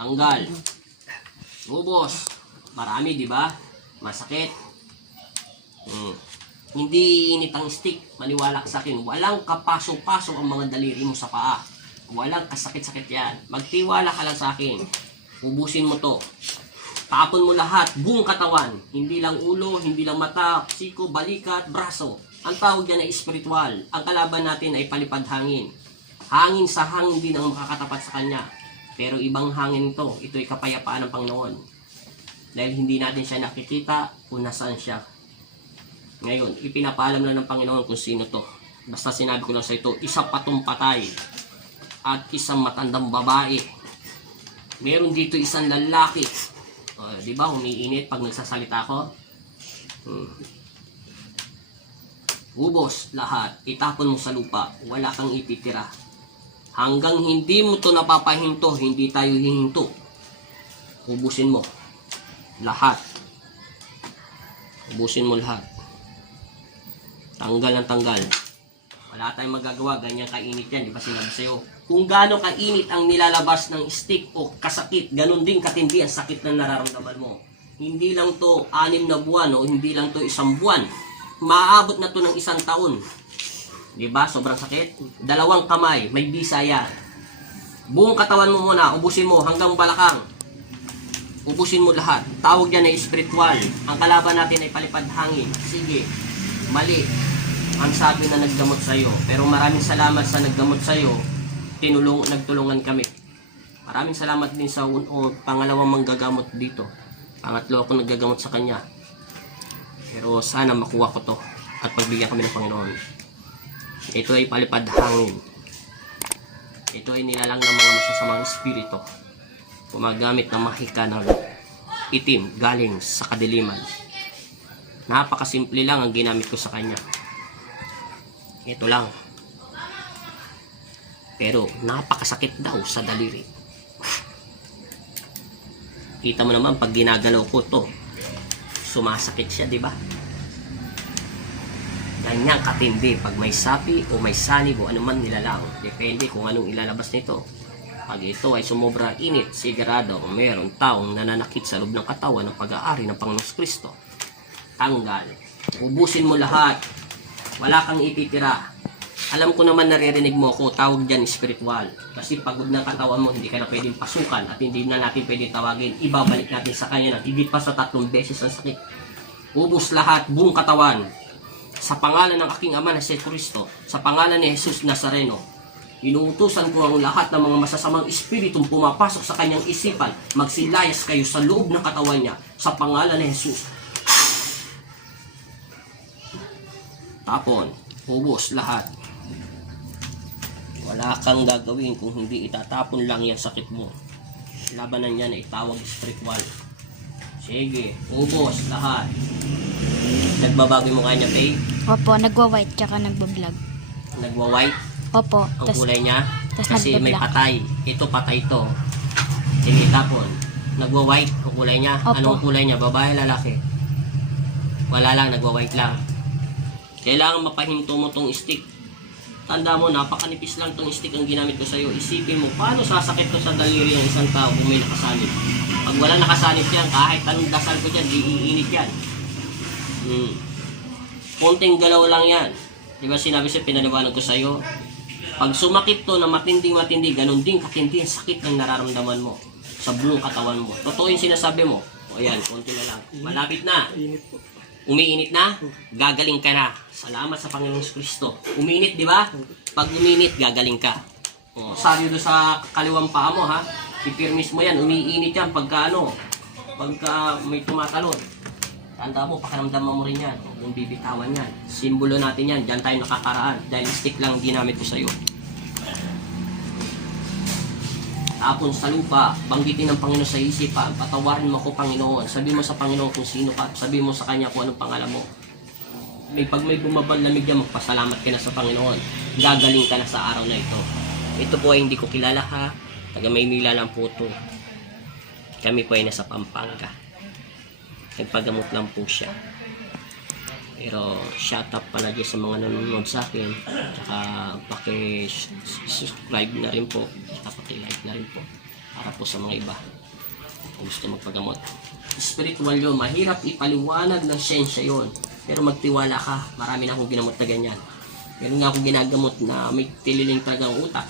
Tanggal. Ubos. Marami, di ba? Masakit. Hindi init ang stick. Maniwala ka sa akin. Walang kapasok-pasok ang mga daliri mo sa paa. Walang kasakit-sakit yan. Magtiwala ka lang sa akin. Ubusin mo to. Tapon mo lahat. Buong katawan. Hindi lang ulo, hindi lang mata, siko, balikat, braso. Ang tawag yan ay spiritual. Ang kalaban natin ay palipad hangin. Hangin sa hangin din ang makakatapat sa kanya. Pero ibang hangin ito. Ito ay kapayapaan ng Panginoon. Dahil hindi natin siya nakikita kung nasaan siya. Ngayon, ipinapaalam lang ng Panginoon kung sino to. Basta sinabi ko lang sa ito, isa patong patay at isang matandang babae. Meron dito isang lalaki. Di ba, umiinit pag nagsasalita ko? Ubos lahat. Itapon mo sa lupa. Wala kang ititira. Hanggang hindi mo to napapahinto, hindi tayo hihinto. Ubusin mo. Lahat. Ubusin mo lahat. Tanggal ng tanggal. Wala tayong magagawa. Ganyan kainit yan. Di ba sinabi sa'yo? Kung gaano kainit ang nilalabas ng stick o kasakit, ganun din katindi ang sakit na nararamdaman mo. Hindi lang to 6 na buwan o hindi lang to 1 buwan. Maaabot na to ng 1 taon. Di ba? Sobrang sakit. 2 kamay. May bisa yan. Buong katawan mo muna. Ubusin mo hanggang balakang. Ubusin mo lahat. Tawag yan ay spiritual. Ang kalaban natin ay palipad hangin. Sige. Mali. Ang sabi na naggamot sa'yo. Pero maraming salamat sa naggamot sa'yo. Nagtulungan kami. Maraming salamat din sa pangalawang manggagamot dito. Pangatlo ako naggagamot sa kanya. Pero sana makuha ko to. At pagbigyan kami ng Panginoon. Ito ay palipad hangin. Ito ay nilalang ng mga masasamang espiritu. Gumagamit ng mahika ng itim galing sa kadiliman. Napakasimple lang ang ginamit ko sa kanya. Ito lang. Pero napakasakit daw sa daliri. Kita mo naman pag ginagalaw ko to, sumasakit siya, di ba? Ganyan katindi pag may sapi o may sanib o anuman nilalang. Depende kung anong ilalabas nito. Pag ito ay sumobra init, sigurado mayroon taong nananakit sa loob ng katawan ng pag-aari ng Panginoong Kristo. Tanggal. Ubusin mo lahat. Wala kang ititira. Alam ko naman naririnig mo ako, tawag dyan spiritual. Kasi pagod ng katawan mo, hindi ka na pwedeng pasukan at hindi na natin pwedeng tawagin. Ibabalik natin sa kanya ng higit pa sa 3 beses ang sakit. Ubus lahat, buong katawan. Sa pangalan ng aking Ama na si Kristo, sa pangalan ni Jesus Nazareno, inuutusan ko ang lahat ng mga masasamang espiritong pumapasok sa kanyang isipan. Magsilayas kayo sa loob ng katawan niya sa pangalan ni Jesus. Tapon, ubos lahat. Wala kang gagawin kung hindi itatapon lang yan sakit mo. Labanan yan ay tawag spiritual. Sige, ubos lahat. Nagbabago mo kanya, Faye? Opo, nagwa-white tsaka nagbablog. Nagwa-white? Opo. Ang kulay niya? Tas Kasi may patay. Ito patay ito. Sige, tapon. Nagwa-white ang kulay niya? Opo. Anong kulay niya? Babae, lalaki? Wala lang, nagwa-white lang. Kailangan mapahinto mo tong stick. Tanda mo, napakanipis lang tong stick ang ginamit ko sa'yo. Isipin mo, paano sasakit to sa daliri ng isang tao kung may nakasanib? Pag wala nakasanib yan, kahit anong dasal ko dyan, di iinit yan. Konting galaw lang yan. Di ba sinabi siya, pinaliwanag ko sa'yo? Pag sumakit to na matinding-matindi, ganun din katindi ang sakit ng nararamdaman mo sa buong katawan mo. Totoo yung sinasabi mo. O yan, konti na lang. Malapit na. Umiinit na, gagaling ka na. Salamat sa Panginoong Kristo. Umiinit, di ba? Pag umiinit, gagaling ka. O, sabi doon sa kaliwang paa mo, ha? Ipirmis mo yan, umiinit yan pagka may tumatalon. Tanda mo, pakiramdaman mo rin yan. Yung bibitawan yan. Simbolo natin yan, dyan tayo nakakaraan. Dahil stick lang ginamit ko sa'yo. Tapon sa lupa, banggitin ng Panginoon sa isipan, patawarin mo ako, Panginoon. Sabi mo sa Panginoon kung sino ka. Sabi mo sa Kanya kung anong pangalan mo. Pag may bumabang lamig yan, magpasalamat ka na sa Panginoon. Gagaling ka na sa araw na ito. Ito po ay hindi ko kilala, ha. Taga Maynila lang po ito. Kami po ay nasa Pampanga. Nagpagamot lang po siya. Pero shout out pala dyan sa mga nanonood sa akin. Tsaka paki-subscribe na rin po. Tsaka paki-like na rin po. Para po sa mga iba kung gusto magpagamot. Spiritual yun, mahirap ipaliwanag ng siyensya yun. Pero magtiwala ka, marami na akong ginamot na ganyan. Meron nga akong ginagamot na may tililing talagang utak.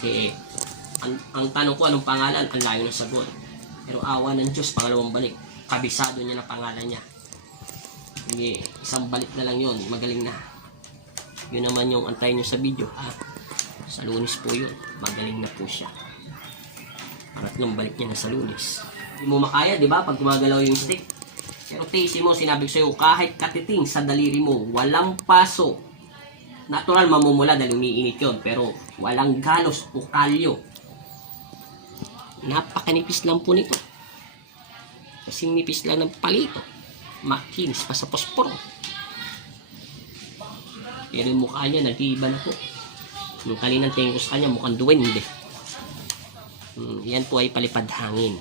Ang tanong ko anong pangalan, ang layo ng sagot. Pero awa ng Diyos, pangalawang balik, kabisado niya na pangalan niya. Sige, isang balik na lang yun, magaling na. Yun naman yung antayin nyo sa video, ha? Sa Lunes po yun, magaling na po siya. Pangatlong balik niya na sa Lunes. Hindi mo makaya, di ba? Pag gumagalaw yung stick. Pero tisi mo, sinabi ko sa'yo, kahit katiting sa daliri mo, walang paso. Natural, mamumula dahil umiinit yun. Pero walang galos o kalyo. Napakanipis lang po nito. Kasing nipis lang ng palito. Makinis pa sa posporo. Pero yung mukha niya, nag-iiba na po. Yung kaninang tingin ko sa kanya, mukhang duwende. Yan po ay palipad hangin.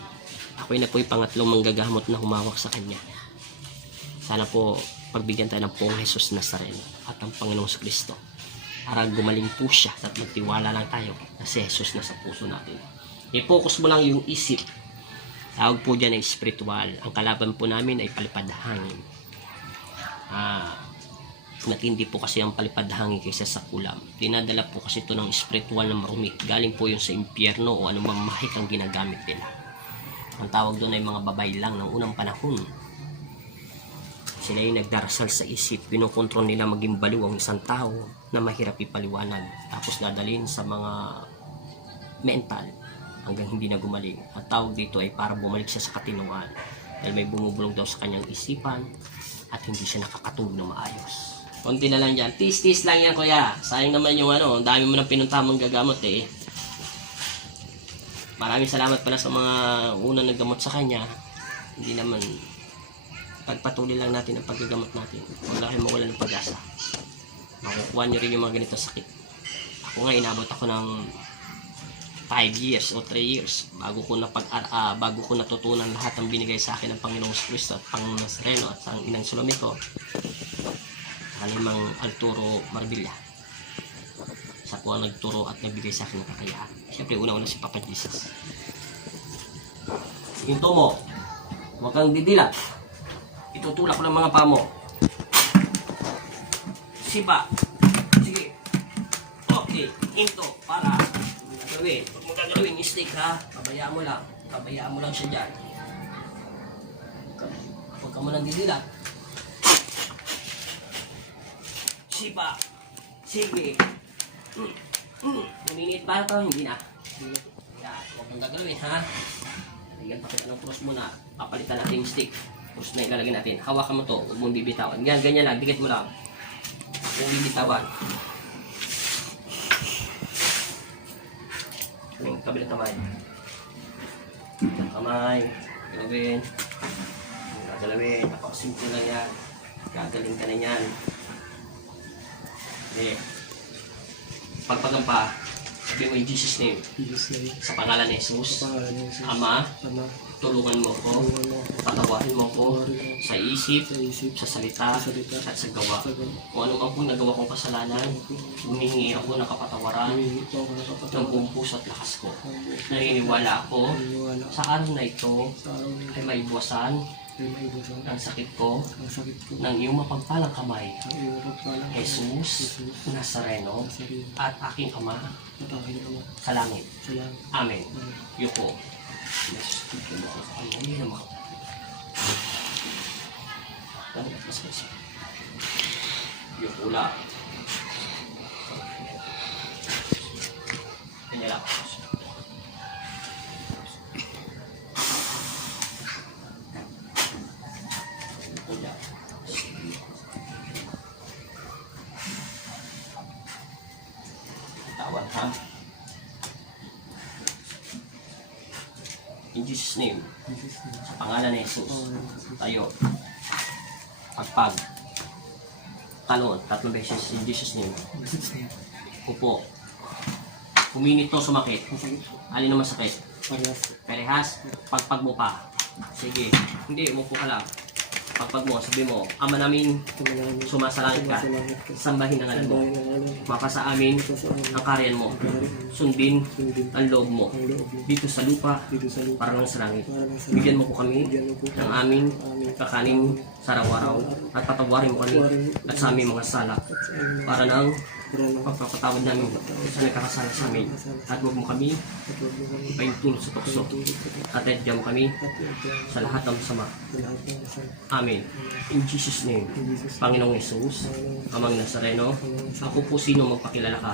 Ako na po yung pangatlong manggagamot na humawak sa kanya. Sana po pagbigyan tayo ng Pong Jesus Nazareno at ang Panginoong Kristo para gumaling po siya at magtiwala lang tayo na si Jesus na sa puso natin. I-focus mo lang yung isip. Tawag po dyan ay spiritual. Ang kalaban po namin ay palipad hangin. Matindi po kasi ang palipad hangin kaysa sa kulam. Dinadala po kasi ito ng spiritual na marumi. Galing po yun sa impyerno o anumang mahik ang ginagamit nila. Ang tawag doon ay mga babay lang ng unang panahon. Sila yung nagdarasal sa isip. Pinokontrol nila maging baliw ang isang tao na mahirap ipaliwanag. Tapos dadalhin sa mga mental hanggang hindi na gumaling. Ang tawag dito ay para bumalik siya sa katinuan. Dahil may bumubulong daw sa kanyang isipan at hindi siya nakakatulog na maayos. Konti na lang dyan. Tis-tis lang yan, kuya. Sayang naman yung ang dami mo nang pinunta mong gagamot eh. Maraming salamat pala sa mga unang naggamot sa kanya. Hindi naman, pagpatuloy lang natin ang paggagamot natin. Huwag na kayo mawala ng pag-asa. Makukuha nyo rin yung mga ganito sakit. Ako nga, inabot ako ng 5 years o 3 years bago ko natutunan lahat ng binigay sa akin ng Panginoong Kristo at Panginoong Nazareno at ang inang Sulomito. Halimang Arturo Marbilla. Sa po ang nagturo at nagbigay sa akin ng kakayaan. Siyempre, una-una si Papa Jesus. Hinto mo. Huwag kang didilat. Itutulak ko ng mga paa mo. Sipa. Sige. Okay. Hinto. Para. Gagawin. Huwag mo gagawin yung stick, ha? Pabayaan mo lang. Pabayaan mo lang siya dyan. Huwag ka mo nang didilat. Sipa. Sige. Uminit pa ito, hindi na. Yan, huwag mong gagawin, ha? Lagyan pa kita ng cross muna. Papalitan natin yung stick. Cross na ilalagay natin. Hawakan mo to, huwag mong bibitawan. Ganyan lang, dikit mo lang. Huwag mong bibitawan. Yung kabilang kamay. Kamay. Galawin. Gagalawin. Napakasimple lang yan. Gagaling ka na yan. Okay. Pagpagampa, sabi mo in Jesus' name. Sa pangalan ni Jesus. Ama, tulungan mo ko. Patawarin mo ko sa isip, sa salita, at sa gawa. Kung ano man po nagawa kong kasalanan, humihingi ako ng kapatawaran ng buong puso at lakas ko. Naniniwala ako sa araw na ito ay maibuwasan ang sakit ko ng iyong mapagpalang kamay, Jesus Nazareno at aking Ama sa langit. Amen. Yuko. Yuko lang. Kanya lang. Tawan, ha? In Jesus' name. Sa pangalan ni Jesus. Tayo. Pagpag. Talon. 3 beses. In Jesus' name. Upo. Kuminit to, sumakit. Alin naman sakit? Perehas. Pagpag mo pa. Sige. Hindi, umupo ka lang. Pagpag mo, sabi mo, Ama namin, sumasalangit ka. Sambahin ang ngalan mo. Mapasa amin ang karyan mo. Sundin ang loob mo. Dito sa lupa, para lang sa langit. Bigyan mo po kami ng aming kakanin sa araw-araw at patawarin mo kami at sa aming mga sala para nang pagpapatawad namin sa nagkakasala sa amin at huwag mo kami ipaintulot sa tukso at edyan mo kami sa lahat ng masama. Amen. In Jesus' name, Panginoong Jesus, Amang Nazareno, ako po sino magpakilala ka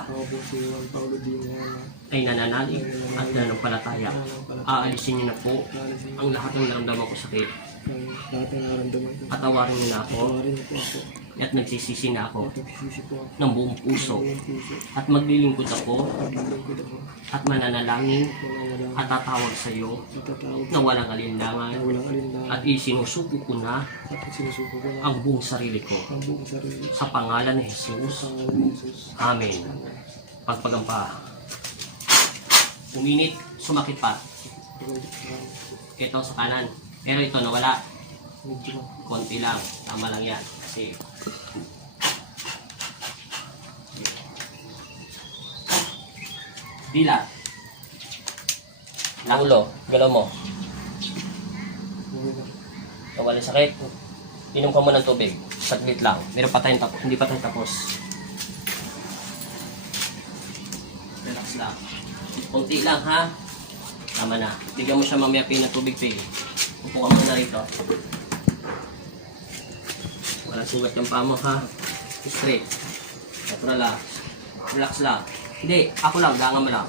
ay nananalig at nananampalataya. Aalisin niyo na po ang lahat ng naramdaman ko sakit. At tawarin niyo na ako at nagsisisi na ako ng buong puso at maglilingkod ako at mananalangin at tatawag sa iyo na walang alinlangan at isinusuko ko na ang buong sarili ko sa pangalan ni Jesus. Amen. Pagpagampa. Uminit, sumakit pa. Ito sa kanan. Pero ito nawala. Konti lang. Tama lang yan. Kasi dila. Ulo. Galaw mo. Nawala yung sakit. Inom ka mo ng tubig. Saglit lang. Meron pa tayong tapos. Hindi pa tayong tapos. Relax lang. Kunti lang ha. Tama na. Bigyan mo siya mamaya ng tubig pig. Upo ka muna rito. Walang sugat yung paa mo ha. Straight. Natural lang. Relax lang. Hindi. Ako lang. Ganga mo lang.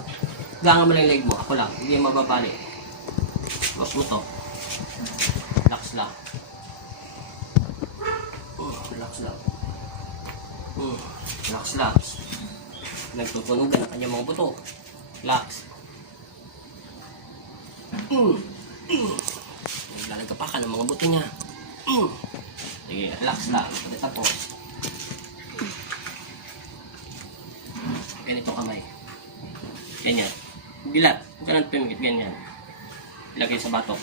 Ganga mo lang yung leg mo. Ako lang. Hindi yung mababali. Wag mo to. Relax lang. Relax lang. Relax lang. Nagtutunog ka na kanyang mga buto. Relax. Naglalagapa ka ng mga buto niya. Sige, relax lang. Pati tapos. Ganito kamay. Ganyan. Dilat. Huwag ka nang pimikit. Ganyan. Ilagay sa batok.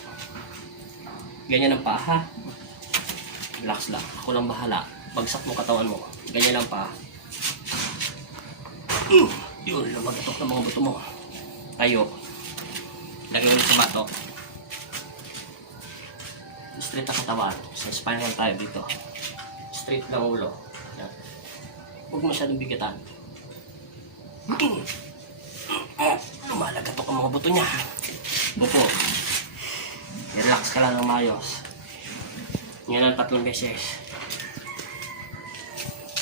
Ganyan ang paa ha. Relax lang. Ako lang bahala. Bagsak mo katawan mo. Ganyan lang paa. Yun, lumagatok ng mga buto mo. Tayo. Lagay ulit sa batok. Straight ang katawan. Sa spinal tayo dito. Straight lang ulo. Yan. Huwag masyadong bigatan. Lumalagatok ang mga buto niya. Buto. I-relax ka lang ng maayos. Yan ang 3 beses.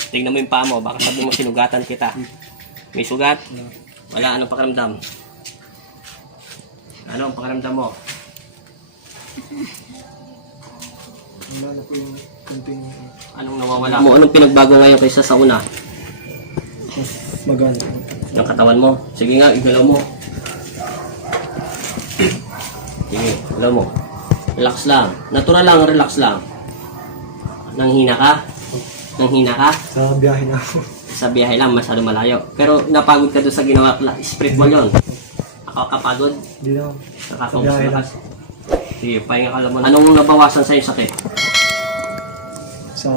Tignan mo yung paa mo. Baka sabi mo sinugatan kita. May sugat? Wala. Anong pakiramdam? Ano ang pakiramdam mo? Wala na po yung kunting Anong nawawala mo? Anong pinagbago ngayon kaysa sa una? mas magana. Yung katawan mo. Sige nga, igalaw mo. Sige, igalaw mo. Relax lang. Natural lang, relax lang. Nanghina ka? Nanghina ka? Sa biyahe na ako. Sa biyahe lang, masyado malayo. Pero napagod ka doon sa ginawa, spirit mo yun. Nakakapagod? Hindi na ako. Nakakaubos Sa biyahe lakas. Sige, pahinga ka lang muna. Anong nabawasan sa'yo sakit? Sa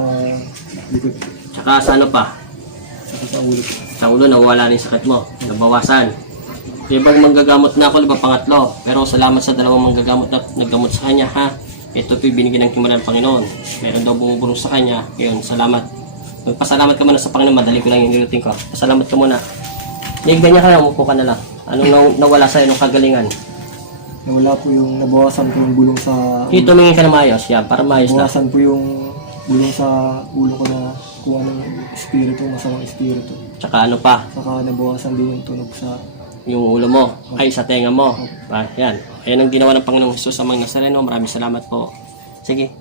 likod. Tsaka sa ano pa? Saka sa ulo. Sa ulo, nawala rin sakit mo. Nabawasan. Ibang manggagamot na ako, liba pangatlo. Pero salamat sa dalawang manggagamot na naggamot sa kanya, ha? Ito po'y binigyan ng himala ng Panginoon. Meron daw bumubulong sa kanya. Ngayon, salamat. Magpasalamat ka muna sa Panginoon. Madali ko lang yung nilutin ko. Pasalamat ka muna. May ganyan ka lang, umupo ka na lang. Anong nawala sa'yo ng kagalingan? Nawala po yung nabawasan po yung bulong sa Dito, tumingin ka na maayos. Yan, para maayos na. nabawasan po yung bulong sa ulo ko na kung anong espiritu, masamang espiritu. Tsaka ano pa, Saka nabawasan din yung tunog sa yung ulo mo, ay sa tenga mo. Yan. Ayan ang ginawa ng Panginoong Jesus sa mga Nazareno. Maraming salamat po. Sige,